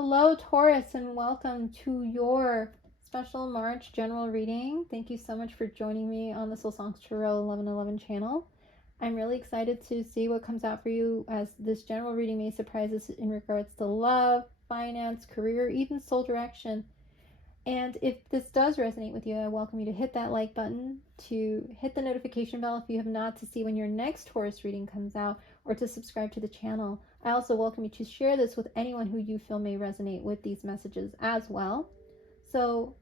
Hello, Taurus, and welcome to your special March general reading. Thank you so much for joining me on the Soul Songs Tarot 1111 channel. I'm really excited to see what comes out for you, as this general reading may surprise us in regards to love, finance, career, even soul direction. And if this does resonate with you, I welcome you to hit that like button, to hit the notification bell if you have not, to see when your next Taurus reading comes out, or to subscribe to the channel. I also welcome you to share this with anyone who you feel may resonate with these messages as well. So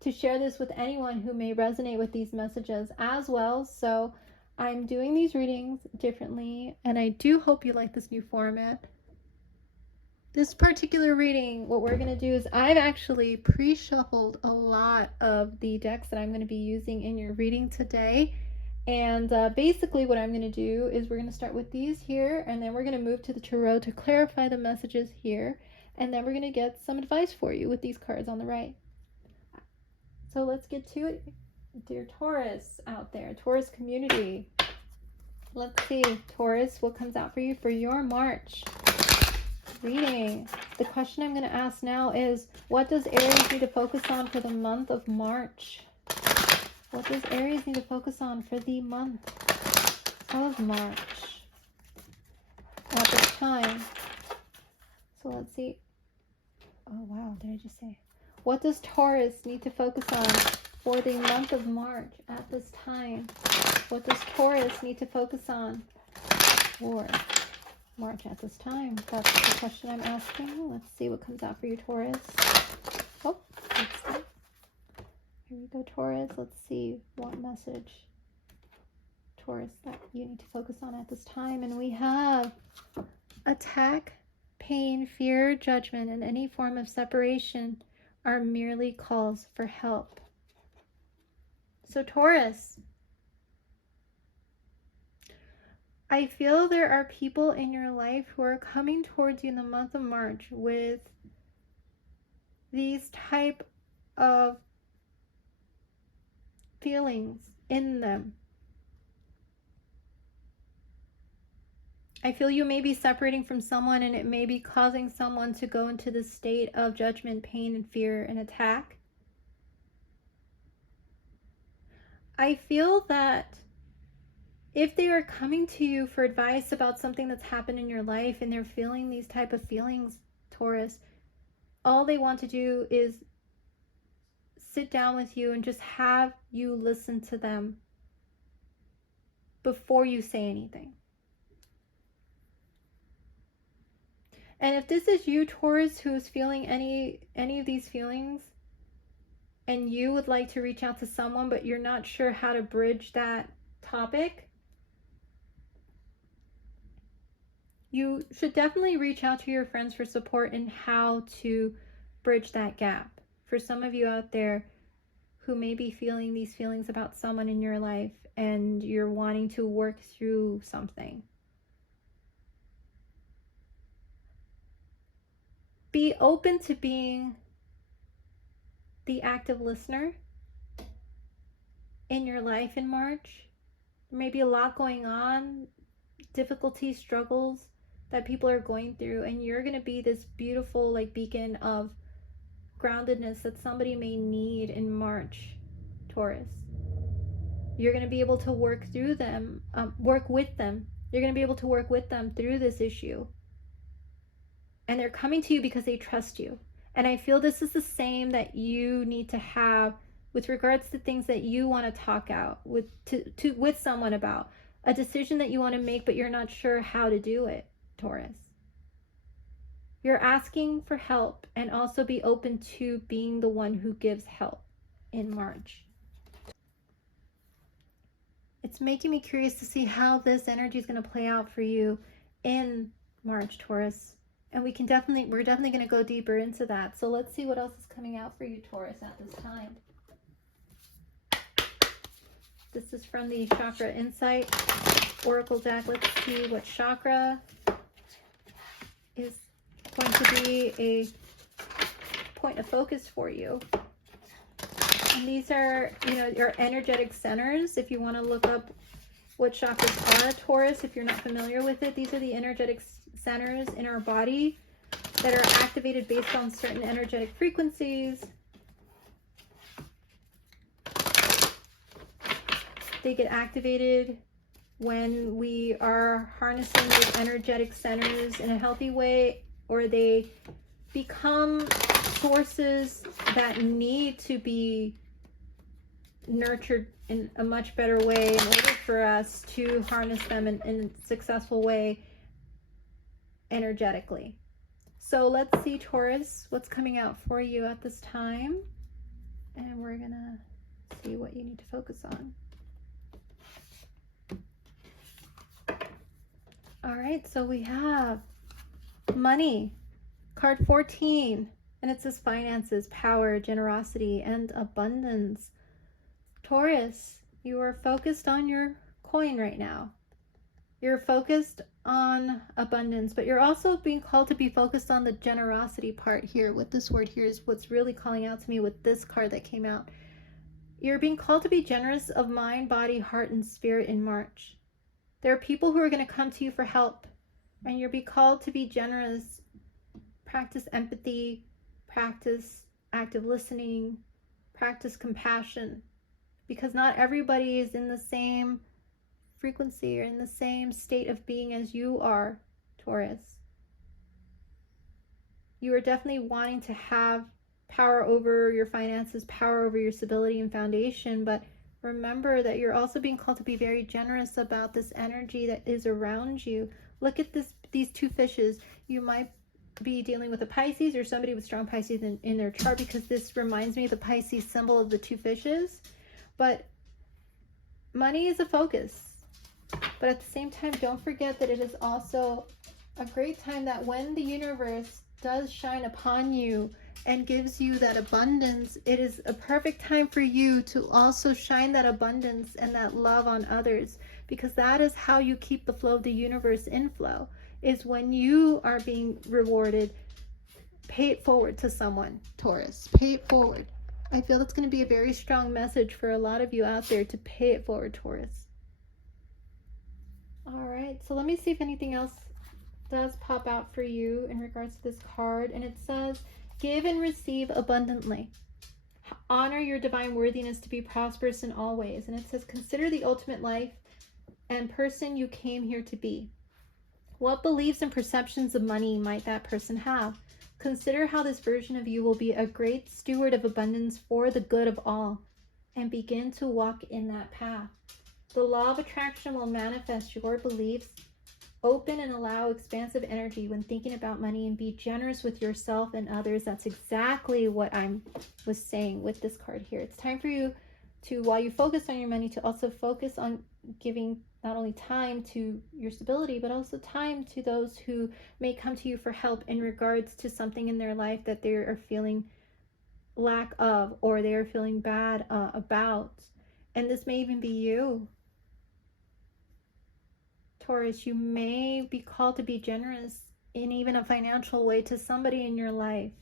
to share this with anyone who may resonate with these messages as well. So I'm doing these readings differently, and I do hope you like this new format. This particular reading, what we're going to do is I've actually pre-shuffled a lot of the decks that I'm going to be using in your reading today. And basically what I'm going to do is we're going to start with these here, and then we're going to move to the tarot to clarify the messages here. And then we're going to get some advice for you with these cards on the right. So let's get to it. Dear Taurus out there, Taurus community. Let's see, Taurus, what comes out for you for your March reading. The question I'm going to ask now is, what does Aries need to focus on for the month of March? What does Aries need to focus on for the month of March at this time? So let's see. Oh wow, did I just say? What does Taurus need to focus on for the month of March at this time? What does Taurus need to focus on for March at this time? That's the question I'm asking. Let's see what comes out for you, Taurus. Oh, let's see. Here we go, Taurus. Let's see what message, Taurus, that you need to focus on at this time. And we have attack, pain, fear, judgment, and any form of separation are merely calls for help. So Taurus, I feel there are people in your life who are coming towards you in the month of March with these type of feelings in them. I feel you may be separating from someone, and it may be causing someone to go into this state of judgment, pain, and fear and attack. I feel that if they are coming to you for advice about something that's happened in your life and they're feeling these type of feelings, Taurus, all they want to do is sit down with you and just have you listen to them before you say anything. And if this is you, Taurus, who is feeling any of these feelings, and you would like to reach out to someone but you're not sure how to bridge that topic, you should definitely reach out to your friends for support in how to bridge that gap. For some of you out there who may be feeling these feelings about someone in your life and you're wanting to work through something, be open to being the active listener in your life in March. There may be a lot going on, difficulties, struggles that people are going through, and you're going to be this beautiful beacon of groundedness that somebody may need in March, Taurus. You're going to be able to work through them, work with them. You're going to be able to work with them through this issue. And they're coming to you because they trust you. And I feel this is the same that you need to have with regards to things that you want to talk out with someone about. A decision that you want to make, but you're not sure how to do it, Taurus. You're asking for help, and also be open to being the one who gives help in March. It's making me curious to see how this energy is going to play out for you in March, Taurus. And we're definitely going to go deeper into that. So let's see what else is coming out for you, Taurus, at this time. This is from the Chakra Insight Oracle deck. Let's see what chakra is going to be a point of focus for you. And these are, your energetic centers. If you want to look up what chakras are, Taurus, if you're not familiar with it, these are the energetic centers in our body that are activated based on certain energetic frequencies. They get activated when we are harnessing those energetic centers in a healthy way, or they become forces that need to be nurtured in a much better way in order for us to harness them in a successful way energetically. So let's see, Taurus, what's coming out for you at this time. And we're gonna see what you need to focus on. All right, so we have money, card 14, and it says finances, power, generosity, and abundance. Taurus, you are focused on your coin right now. You're focused on abundance, but you're also being called to be focused on the generosity part here. With this word here is what's really calling out to me with this card that came out. You're being called to be generous of mind, body, heart, and spirit in March. There are people who are going to come to you for help, and you're being called to be generous. Practice empathy, practice active listening, practice compassion, because not everybody is in the same frequency or in the same state of being as you are, Taurus. You are definitely wanting to have power over your finances, power over your stability and foundation, but remember that you're also being called to be very generous about this energy that is around you. Look at these two fishes. You might be dealing with a Pisces or somebody with strong Pisces in their chart, because this reminds me of the Pisces symbol of the two fishes. But money is a focus. But at the same time, don't forget that it is also a great time that when the universe does shine upon you and gives you that abundance, it is a perfect time for you to also shine that abundance and that love on others, because that is how you keep the flow of the universe in flow, is when you are being rewarded. Pay it forward to someone, Taurus. Pay it forward. I feel that's going to be a very strong message for a lot of you out there, to pay it forward, Taurus. All right, so let me see if anything else does pop out for you in regards to this card. And it says, give and receive abundantly. Honor your divine worthiness to be prosperous in all ways. And it says, consider the ultimate life and person you came here to be. What beliefs and perceptions of money might that person have? Consider how this version of you will be a great steward of abundance for the good of all, and begin to walk in that path. The law of attraction will manifest your beliefs. Open and allow expansive energy when thinking about money, and be generous with yourself and others. That's exactly what I was saying with this card here. It's time for you to, while you focus on your money, to also focus on giving not only time to your stability, but also time to those who may come to you for help in regards to something in their life that they are feeling lack of, or they are feeling bad about. And this may even be you, Taurus. You may be called to be generous in even a financial way to somebody in your life.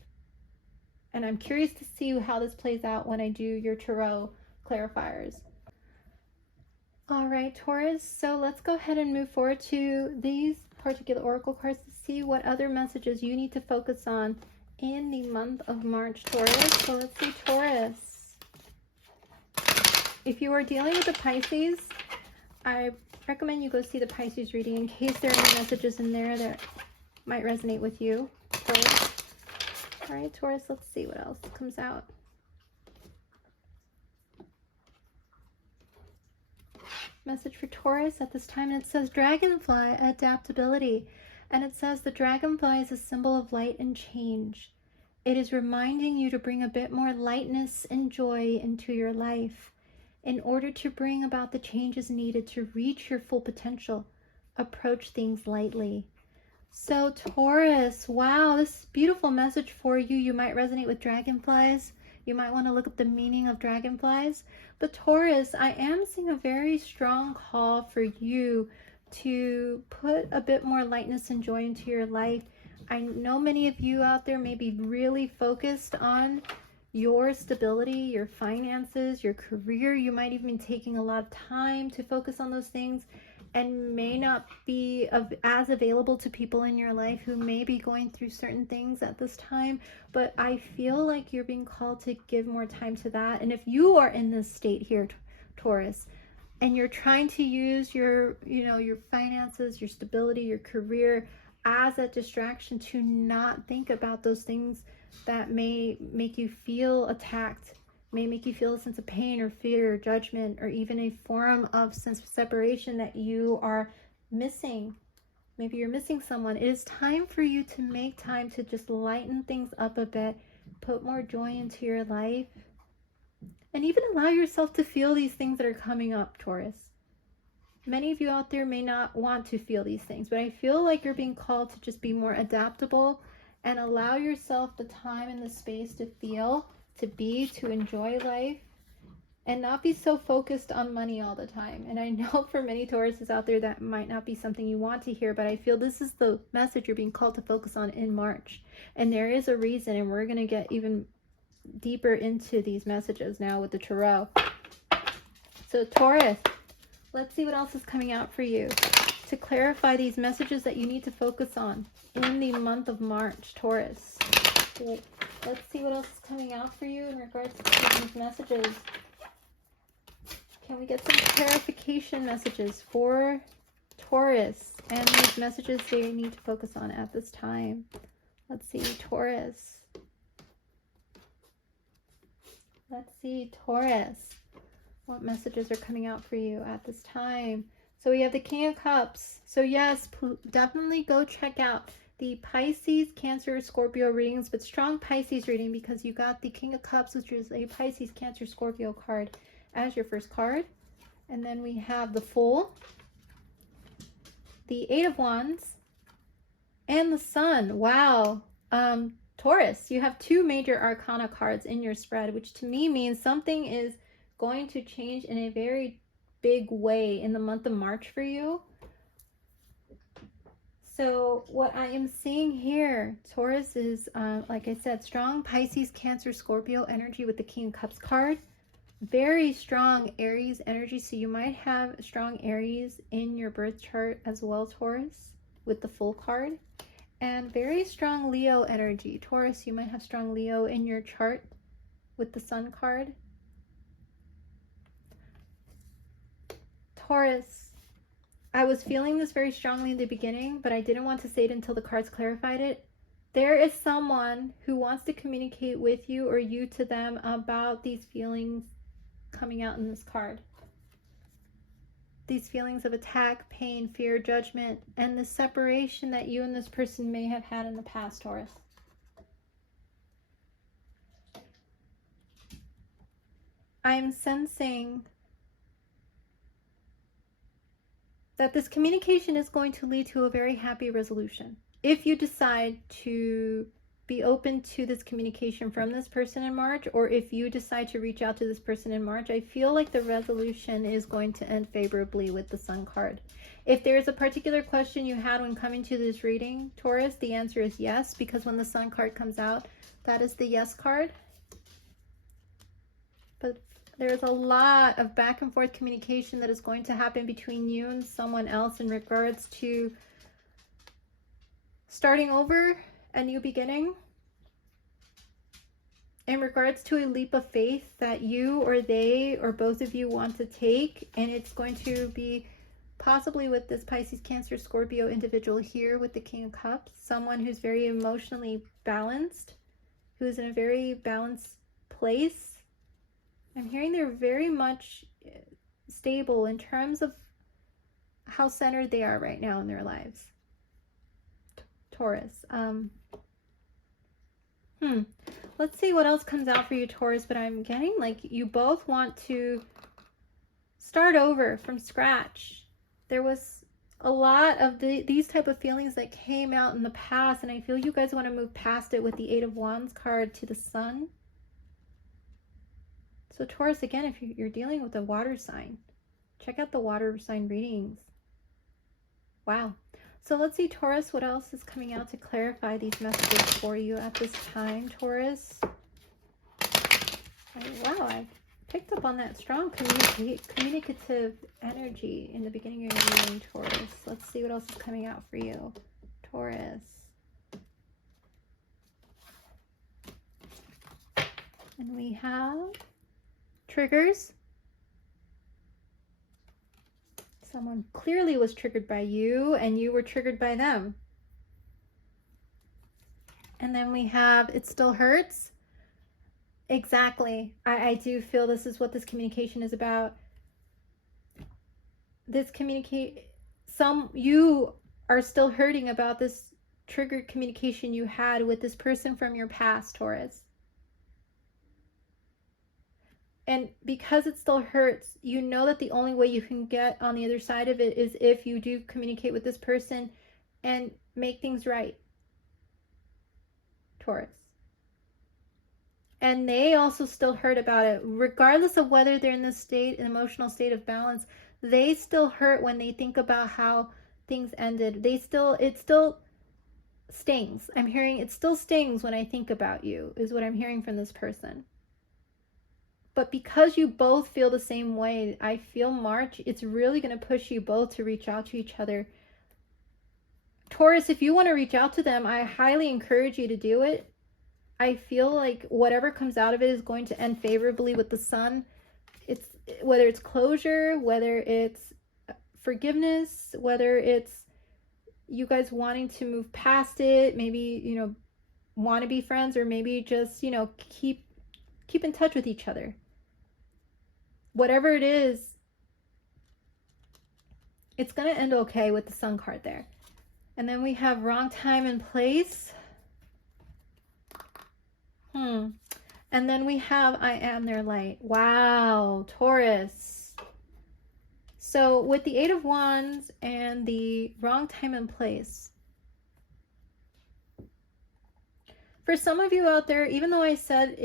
And I'm curious to see how this plays out when I do your tarot clarifiers. All right, Taurus, so let's go ahead and move forward to these particular oracle cards to see what other messages you need to focus on in the month of March, Taurus. So let's see, Taurus. If you are dealing with a Pisces, I recommend you go see the Pisces reading in case there are any messages in there that might resonate with you, Taurus. All right, Taurus, let's see what else comes out. Message for Taurus at this time, and it says dragonfly adaptability. And it says the dragonfly is a symbol of light and change. It is reminding you to bring a bit more lightness and joy into your life in order to bring about the changes needed to reach your full potential. Approach things lightly. So Taurus, wow, this is a beautiful message for you. You might resonate with dragonflies. You might want to look up the meaning of dragonflies. But Taurus, I am seeing a very strong call for you to put a bit more lightness and joy into your life. I know many of you out there may be really focused on your stability, your finances, your career. You might even be taking a lot of time to focus on those things. and may not be as available to people in your life who may be going through certain things at this time. But I feel like you're being called to give more time to that. And if you are in this state here, Taurus, and you're trying to use your, your finances, your stability, your career as a distraction to not think about those things that may make you feel attacked, may make you feel a sense of pain or fear or judgment, or even a form of sense of separation that you are missing. Maybe you're missing someone. It is time for you to make time to just lighten things up a bit, put more joy into your life, and even allow yourself to feel these things that are coming up, Taurus. Many of you out there may not want to feel these things, but I feel like you're being called to just be more adaptable and allow yourself the time and the space to feel, to be, to enjoy life, and not be so focused on money all the time. And I know for many Tauruses out there that might not be something you want to hear, but I feel this is the message you're being called to focus on in March. And there is a reason, and we're going to get even deeper into these messages now with the Tarot. So Taurus, let's see what else is coming out for you to clarify these messages that you need to focus on in the month of March, Taurus. Let's see what else is coming out for you in regards to these messages. Can we get some clarification messages for Taurus and these messages they need to focus on at this time? Let's see, Taurus. Let's see, Taurus. What messages are coming out for you at this time? So we have the King of Cups. So yes, definitely go check out the Pisces, Cancer, Scorpio readings, but strong Pisces reading, because you got the King of Cups, which is a Pisces, Cancer, Scorpio card as your first card. And then we have the Fool, the Eight of Wands, and the Sun. Wow. Taurus, you have two major arcana cards in your spread, which to me means something is going to change in a very big way in the month of March for you. So what I am seeing here, Taurus, is, like I said, strong Pisces, Cancer, Scorpio energy with the King of Cups card. Very strong Aries energy. So you might have strong Aries in your birth chart as well, Taurus, with the Fool card. And very strong Leo energy. Taurus, you might have strong Leo in your chart with the Sun card. Taurus, I was feeling this very strongly in the beginning, but I didn't want to say it until the cards clarified it. There is someone who wants to communicate with you or you to them about these feelings coming out in this card. These feelings of attack, pain, fear, judgment, and the separation that you and this person may have had in the past, Taurus. I'm sensing that this communication is going to lead to a very happy resolution. If you decide to be open to this communication from this person in March, or if you decide to reach out to this person in March, I feel like the resolution is going to end favorably with the Sun card. If there's a particular question you had when coming to this reading, Taurus, the answer is yes, because when the Sun card comes out, that is the yes card. But there's a lot of back and forth communication that is going to happen between you and someone else in regards to starting over, a new beginning, in regards to a leap of faith that you or they or both of you want to take. And it's going to be possibly with this Pisces, Cancer, Scorpio individual here with the King of Cups, someone who's very emotionally balanced, who's in a very balanced place. I'm hearing they're very much stable in terms of how centered they are right now in their lives. Taurus. Let's see what else comes out for you, Taurus, but I'm getting like you both want to start over from scratch. There was a lot of these type of feelings that came out in the past, and I feel you guys want to move past it with the Eight of Wands card to the Sun. So Taurus, again, if you're dealing with a water sign, check out the water sign readings. Wow. So let's see, Taurus, what else is coming out to clarify these messages for you at this time, Taurus. Wow, I picked up on that strong communicative energy in the beginning of your reading, Taurus. Let's see what else is coming out for you, Taurus. And we have triggers. Someone clearly was triggered by you and you were triggered by them. And then we have it still hurts. Exactly. I do feel this is what this communication is about. This you are still hurting about this triggered communication you had with this person from your past, Taurus. And because it still hurts, you know that the only way you can get on the other side of it is if you do communicate with this person and make things right, Taurus. And they also still hurt about it. Regardless of whether they're in this state, an emotional state of balance, they still hurt when they think about how things ended. It still stings. I'm hearing it still stings when I think about you, is what I'm hearing from this person. But because you both feel the same way, I feel March, it's really going to push you both to reach out to each other. Taurus, if you want to reach out to them, I highly encourage you to do it. I feel like whatever comes out of it is going to end favorably with the sun. It's whether it's closure, whether it's forgiveness, whether it's you guys wanting to move past it, maybe, want to be friends, or maybe just, keep in touch with each other. Whatever it is, it's going to end okay with the sun card there. And then we have wrong time and place. And then we have I am their light. Wow, Taurus. So with the 8 of Wands and the wrong time and place, for some of you out there, even though I said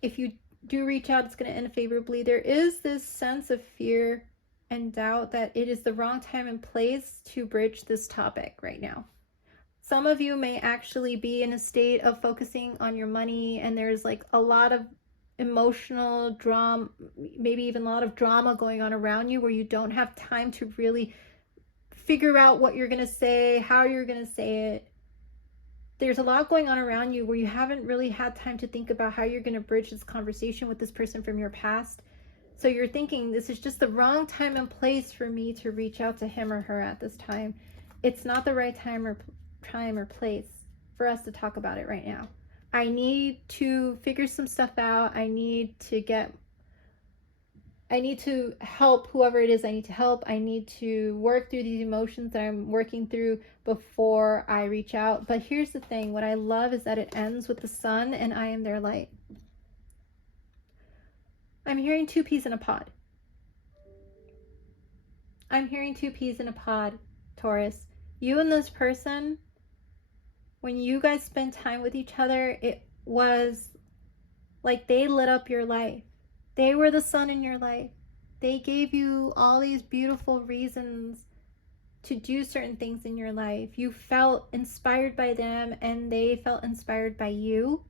if you do reach out, it's going to end favorably, there is this sense of fear and doubt that it is the wrong time and place to bridge this topic right now. Some of you may actually be in a state of focusing on your money, and there's like a lot of emotional drama, maybe even a lot of drama going on around you where you don't have time to really figure out what you're going to say, how you're going to say it. There's a lot going on around you where you haven't really had time to think about how you're going to bridge this conversation with this person from your past. So you're thinking, this is just the wrong time and place for me to reach out to him or her at this time. It's not the right time or place for us to talk about it right now. I need to figure some stuff out. I need to help whoever it is I need to help. I need to work through these emotions that I'm working through before I reach out. But here's the thing. What I love is that it ends with the sun and I am their light. I'm hearing 2 peas in a pod. I'm hearing 2 peas in a pod, Taurus. You and this person, when you guys spend time with each other, it was like they lit up your life. They were the sun in your life. They gave you all these beautiful reasons to do certain things in your life. You felt inspired by them and they felt inspired by you.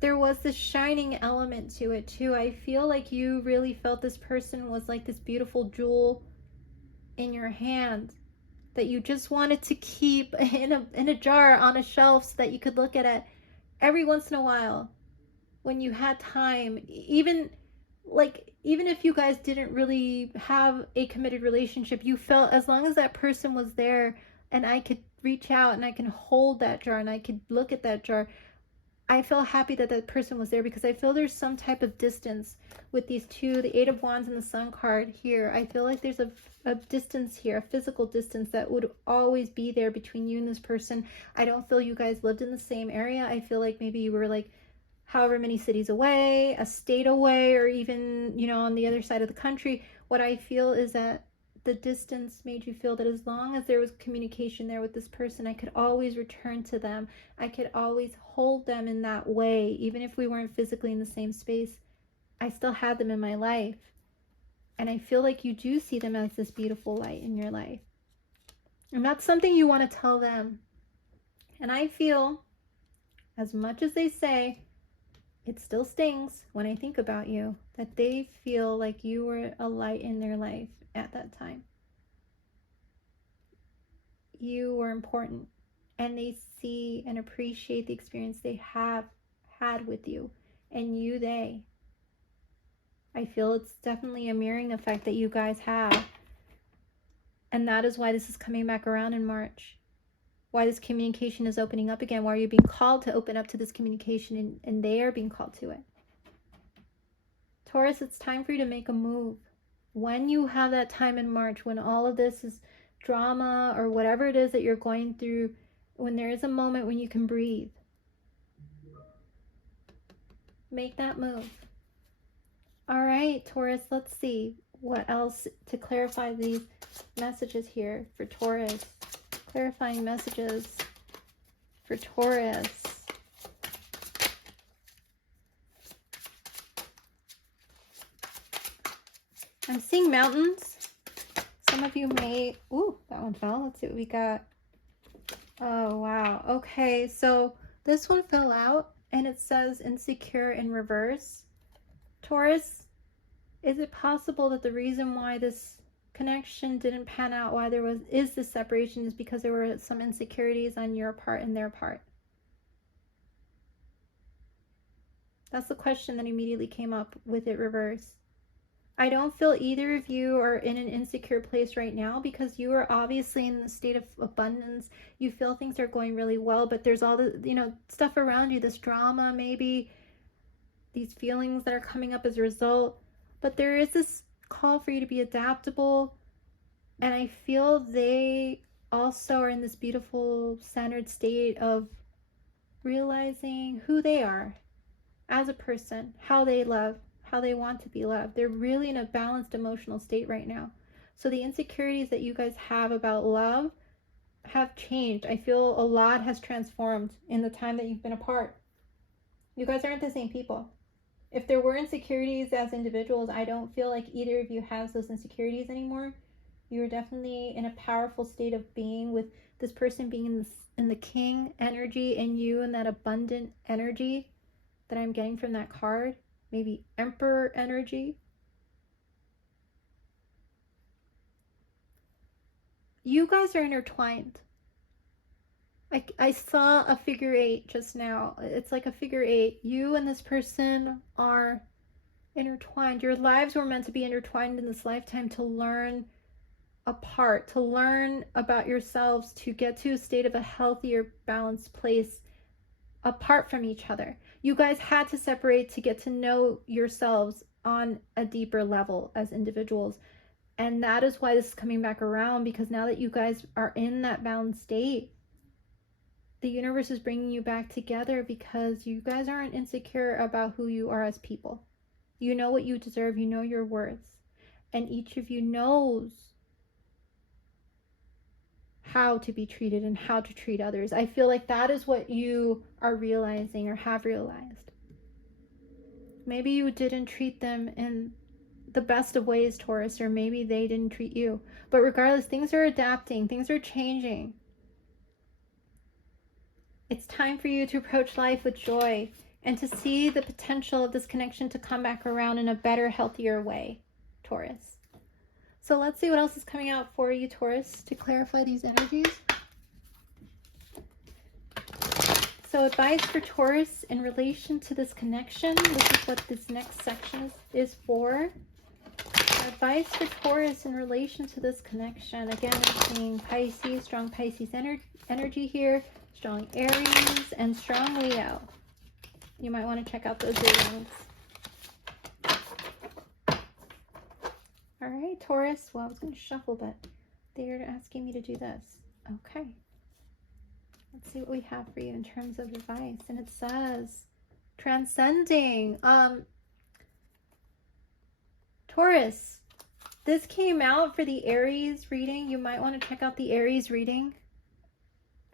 There was this shining element to it too. I feel like you really felt this person was like this beautiful jewel in your hand that you just wanted to keep in a jar on a shelf so that you could look at it every once in a while when you had time. Even if you guys didn't really have a committed relationship, you felt as long as that person was there and I could reach out and I can hold that jar and I could look at that jar, I feel happy that that person was there, because I feel there's some type of distance with these two, the 8 of Wands and the Sun card here. I feel like there's a distance here, a physical distance that would always be there between you and this person. I don't feel you guys lived in the same area. I feel like maybe you were like however many cities away, a state away, or even, on the other side of the country. What I feel is that the distance made you feel that as long as there was communication there with this person, I could always return to them. I could always hold them in that way. Even if we weren't physically in the same space, I still had them in my life. And I feel like you do see them as this beautiful light in your life. And that's something you want to tell them. And I feel, as much as they say, it still stings when I think about you, that they feel like you were a light in their life at that time. You were important, and they see and appreciate the experience they have had with you, and you they. I feel it's definitely a mirroring effect that you guys have, and that is why this is coming back around in March. Why this communication is opening up again, why you're being called to open up to this communication, and they are being called to it. Taurus, it's time for you to make a move. When you have that time in March, when all of this is drama or whatever it is that you're going through, when there is a moment when you can breathe, make that move. All right, Taurus, let's see what else to clarify these messages here for Taurus. Clarifying messages for Taurus. I'm seeing mountains. Some of you may... Ooh, that one fell. Let's see what we got. Oh, wow. Okay, so this one fell out, and it says insecure in reverse. Taurus, is it possible that the reason why this connection didn't pan out, why there is this separation, is because there were some insecurities on your part and their part? That's the question that immediately came up with it reversed. I don't feel either of you are in an insecure place right now, because you are obviously in the state of abundance. You feel things are going really well, but there's all the, stuff around you, this drama, maybe these feelings that are coming up as a result. But there is this call for you to be adaptable, and I feel they also are in this beautiful centered state of realizing who they are as a person, how they love, how they want to be loved. They're really in a balanced emotional state right now. So the insecurities that you guys have about love have changed. I feel a lot has transformed in the time that you've been apart. You guys aren't the same people. If there were insecurities as individuals, I don't feel like either of you has those insecurities anymore. You're definitely in a powerful state of being, with this person being in the king energy, and you in that abundant energy that I'm getting from that card. Maybe emperor energy. You guys are intertwined. I saw a figure 8 just now. It's like a figure 8. You and this person are intertwined. Your lives were meant to be intertwined in this lifetime, to learn apart, to learn about yourselves, to get to a state of a healthier, balanced place apart from each other. You guys had to separate to get to know yourselves on a deeper level as individuals. And that is why this is coming back around, because now that you guys are in that balanced state, the universe is bringing you back together, because you guys aren't insecure about who you are as people. You know what you deserve, you know your worth, and each of you knows how to be treated and how to treat others. I feel like that is what you are realizing or have realized. Maybe you didn't treat them in the best of ways, Taurus, or maybe they didn't treat you. But regardless, things are adapting, things are changing. It's time for you to approach life with joy and to see the potential of this connection to come back around in a better, healthier way, Taurus. So let's see what else is coming out for you, Taurus, to clarify these energies. So advice for Taurus in relation to this connection. This is what this next section is for. Advice for Taurus in relation to this connection. Again, I'm seeing Pisces, strong Pisces energy here, strong Aries, and strong Leo. You might want to check out those readings. All right, Taurus. Well, I was going to shuffle, but they're asking me to do this. Okay. Let's see what we have for you in terms of advice. And it says, transcending. Taurus, this came out for the Aries reading. You might want to check out the Aries reading,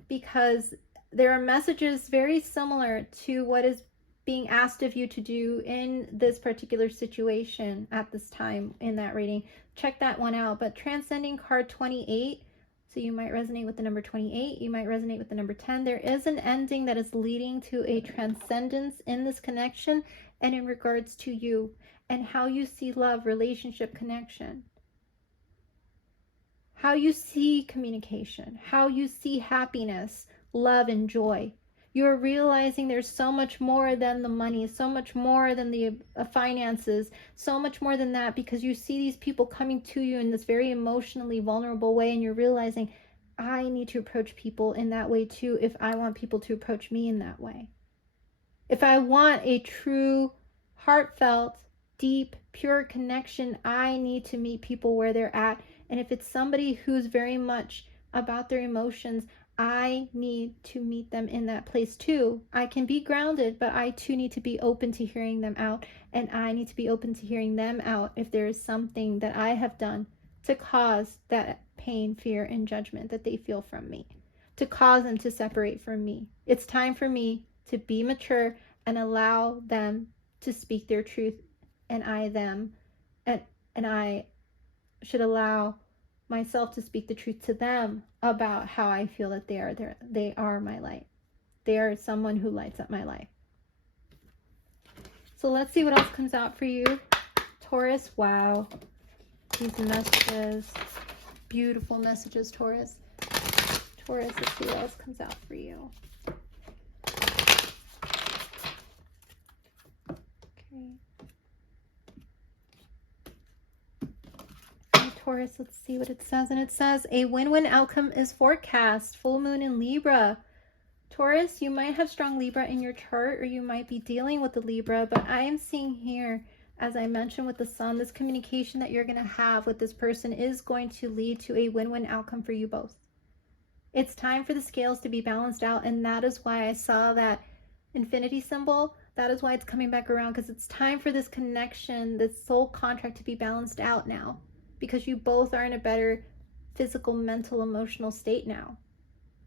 because there are messages very similar to what is being asked of you to do in this particular situation at this time in that reading. Check that one out. But transcending card 28 So you might resonate with the number 28. You might resonate with the number 10. There is an ending that is leading to a transcendence in this connection and in regards to you and how you see love, relationship, connection. How you see communication, how you see happiness, love, and joy. You're realizing there's so much more than the money, so much more than the finances, so much more than that, because you see these people coming to you in this very emotionally vulnerable way, and you're realizing, I need to approach people in that way too if I want people to approach me in that way. If I want a true, heartfelt, deep, pure connection, I need to meet people where they're at. And if it's somebody who's very much about their emotions, I need to meet them in that place too. I can be grounded, but I too need to be open to hearing them out. And I need to be open to hearing them out if there is something that I have done to cause that pain, fear, and judgment that they feel from me, to cause them to separate from me. It's time for me to be mature and allow them to speak their truth, and I them, and I should allow myself to speak the truth to them about how I feel that they are my light. They are someone who lights up my life. So let's see what else comes out for you, Taurus. Wow, these messages, beautiful messages, Taurus. Taurus, let's see what else comes out for you. Taurus, let's see what it says. And it says a win-win outcome is forecast. Full moon in Libra. Taurus, you might have strong Libra in your chart, or you might be dealing with the Libra, but I am seeing here, as I mentioned with the sun, this communication that you're going to have with this person is going to lead to a win-win outcome for you both. It's time for the scales to be balanced out, and that is why I saw that infinity symbol. That is why it's coming back around, because it's time for this connection, this soul contract to be balanced out now. Because you both are in a better physical, mental, emotional state now.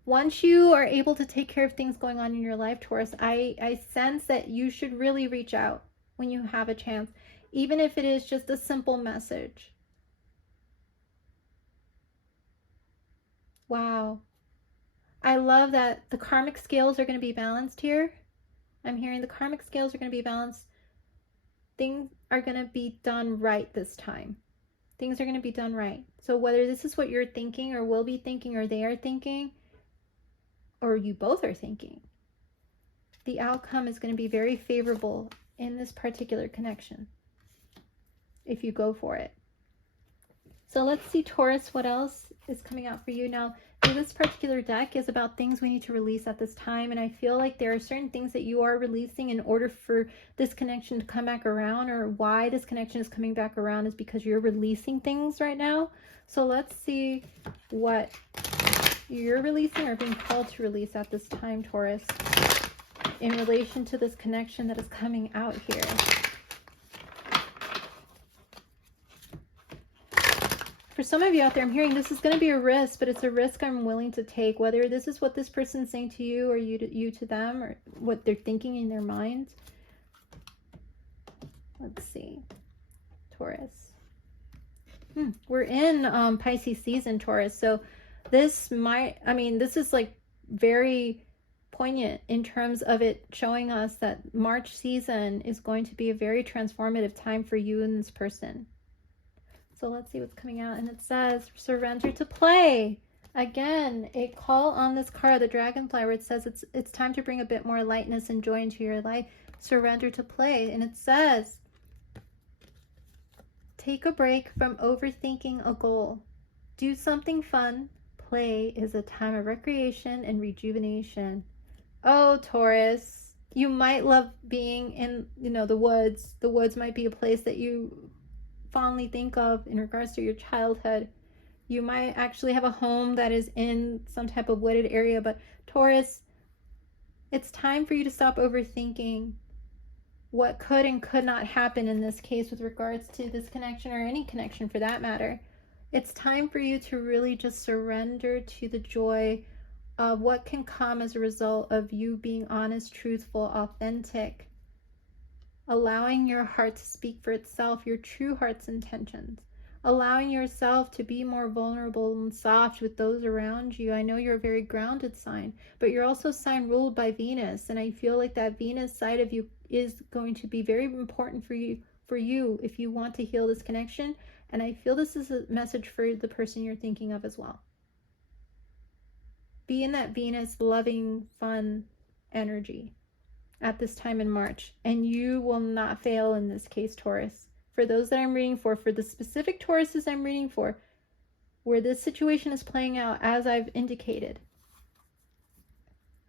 Once you are able to take care of things going on in your life, Taurus, I sense that you should really reach out when you have a chance, even if it is just a simple message. Wow. I love that the karmic scales are going to be balanced here. I'm hearing the karmic scales are going to be balanced. Things are going to be done right this time. Things are going to be done right. So whether this is what you're thinking or will be thinking or they are thinking or you both are thinking, the outcome is going to be very favorable in this particular connection if you go for it. So let's see, Taurus, what else is coming out for you. Now, this particular deck is about things we need to release at this time, and I feel like there are certain things that you are releasing in order for this connection to come back around, or why this connection is coming back around is because you're releasing things right now. So let's see what you're releasing or being called to release at this time, Taurus, in relation to this connection that is coming out here. For some of you out there, I'm hearing this is going to be a risk, but it's a risk I'm willing to take, whether this is what this person's saying to you or you to them, or what they're thinking in their mind. Let's see, Taurus. We're in Pisces season, Taurus. So this this is like very poignant in terms of it showing us that March season is going to be a very transformative time for you and this person. So let's see what's coming out. And it says, surrender to play. Again, a call on this card, the dragonfly, where it says it's time to bring a bit more lightness and joy into your life. Surrender to play. And it says, take a break from overthinking a goal. Do something fun. Play is a time of recreation and rejuvenation. Oh, Taurus, you might love being in, the woods. The woods might be a place that you fondly think of in regards to your childhood. You might actually have a home that is in some type of wooded area, but Taurus, it's time for you to stop overthinking what could and could not happen in this case with regards to this connection, or any connection for that matter. It's time for you to really just surrender to the joy of what can come as a result of you being honest, truthful, authentic, allowing your heart to speak for itself, your true heart's intentions, allowing yourself to be more vulnerable and soft with those around you. I know you're a very grounded sign, but you're also a sign ruled by Venus, and I feel like that Venus side of you is going to be very important for you if you want to heal this connection. And I feel this is a message for the person you're thinking of as well. Be in that Venus loving, fun energy at this time in March, and you will not fail in this case, Taurus. For those that I'm reading for the specific Tauruses I'm reading for, where this situation is playing out as I've indicated,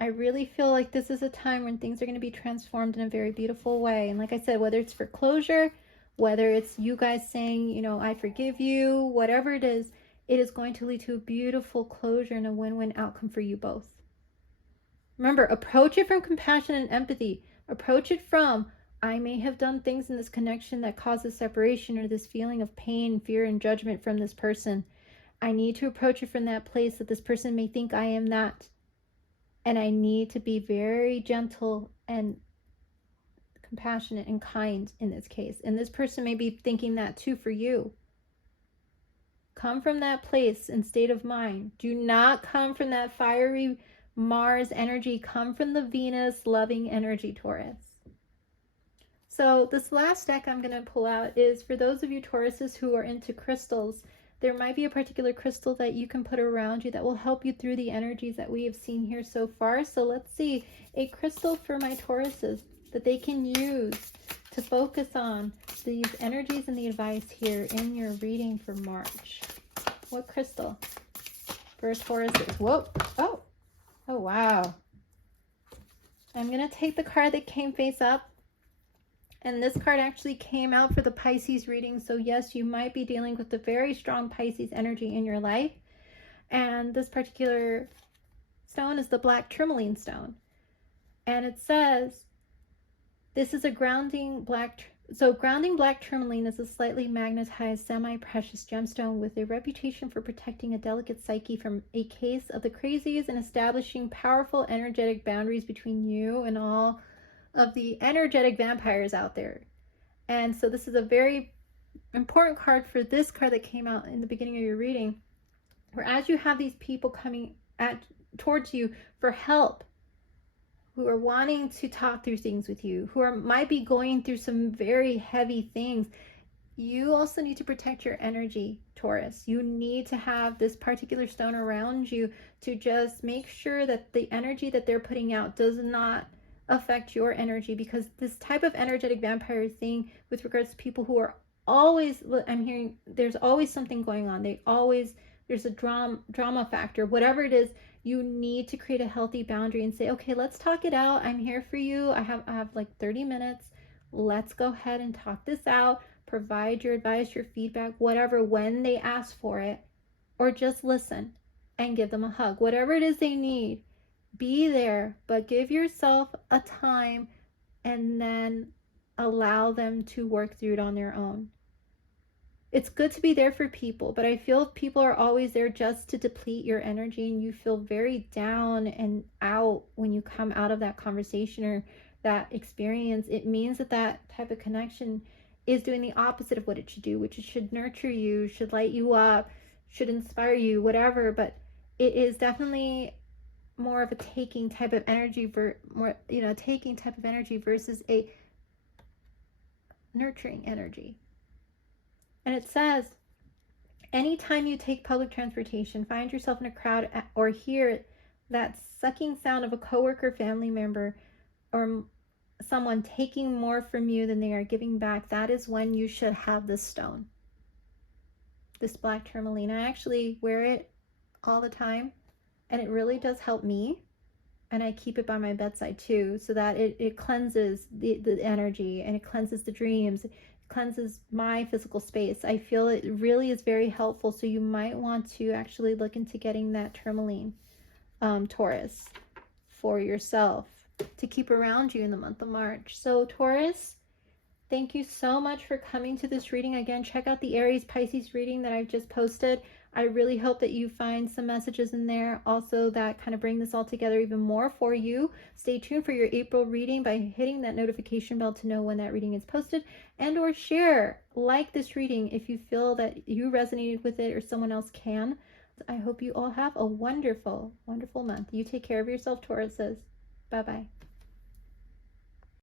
I really feel like this is a time when things are going to be transformed in a very beautiful way. And like I said, whether it's for closure, whether it's you guys saying, you know, I forgive you, whatever it is going to lead to a beautiful closure and a win-win outcome for you both. Remember, approach it from compassion and empathy. Approach it from, I may have done things in this connection that causes separation or this feeling of pain, fear, and judgment from this person. I need to approach it from that place that this person may think I am that. And I need to be very gentle and compassionate and kind in this case. And this person may be thinking that too for you. Come from that place and state of mind. Do not come from that fiery Mars energy. Come from the Venus loving energy, Taurus. So this last deck I'm going to pull out is for those of you Tauruses who are into crystals. There might be a particular crystal that you can put around you that will help you through the energies that we have seen here so far. So let's see a crystal for my Tauruses that they can use to focus on these energies and the advice here in your reading for March. What crystal for Tauruses? Whoa. Oh, wow. I'm going to take the card that came face up. And this card actually came out for the Pisces reading. So yes, you might be dealing with a very strong Pisces energy in your life. And this particular stone is the black tourmaline stone. And it says, this is a grounding black tourmaline is a slightly magnetized semi-precious gemstone with a reputation for protecting a delicate psyche from a case of the crazies and establishing powerful energetic boundaries between you and all of the energetic vampires out there. And so this is a very important card for this card that came out in the beginning of your reading, where as you have these people coming towards you for help, who are wanting to talk through things with you, might be going through some very heavy things, you also need to protect your energy, Taurus. You need to have this particular stone around you to just make sure that the energy that they're putting out does not affect your energy, because this type of energetic vampire thing with regards to people who are always, I'm hearing there's always something going on. There's a drama factor, whatever it is. You need to create a healthy boundary and say, okay, let's talk it out. I'm here for you. I have like 30 minutes. Let's go ahead and talk this out. Provide your advice, your feedback, whatever, when they ask for it, or just listen and give them a hug. Whatever it is they need, be there, but give yourself a time and then allow them to work through it on their own. It's good to be there for people, but I feel if people are always there just to deplete your energy and you feel very down and out when you come out of that conversation or that experience, it means that that type of connection is doing the opposite of what it should do, which it should nurture you, should light you up, should inspire you, whatever. But it is definitely more of a taking type of energy, taking type of energy versus a nurturing energy. And it says, anytime you take public transportation, find yourself in a crowd or hear that sucking sound of a coworker, family member, or someone taking more from you than they are giving back, that is when you should have this stone, this black tourmaline. I actually wear it all the time, and it really does help me. And I keep it by my bedside too, so that it cleanses the energy, and it cleanses the dreams, cleanses my physical space. I feel it really is very helpful. So you might want to actually look into getting that tourmaline, Taurus, for yourself to keep around you in the month of March. So Taurus, Thank you so much for coming to this reading. Again, check out the Aries Pisces reading that I've just posted. I really hope that you find some messages in there also that kind of bring this all together even more for you. Stay tuned for your April reading by hitting that notification bell to know when that reading is posted, and or share, like this reading if you feel that you resonated with it or someone else can. I hope you all have a wonderful, wonderful month. You take care of yourself, Tauruses. Bye-bye.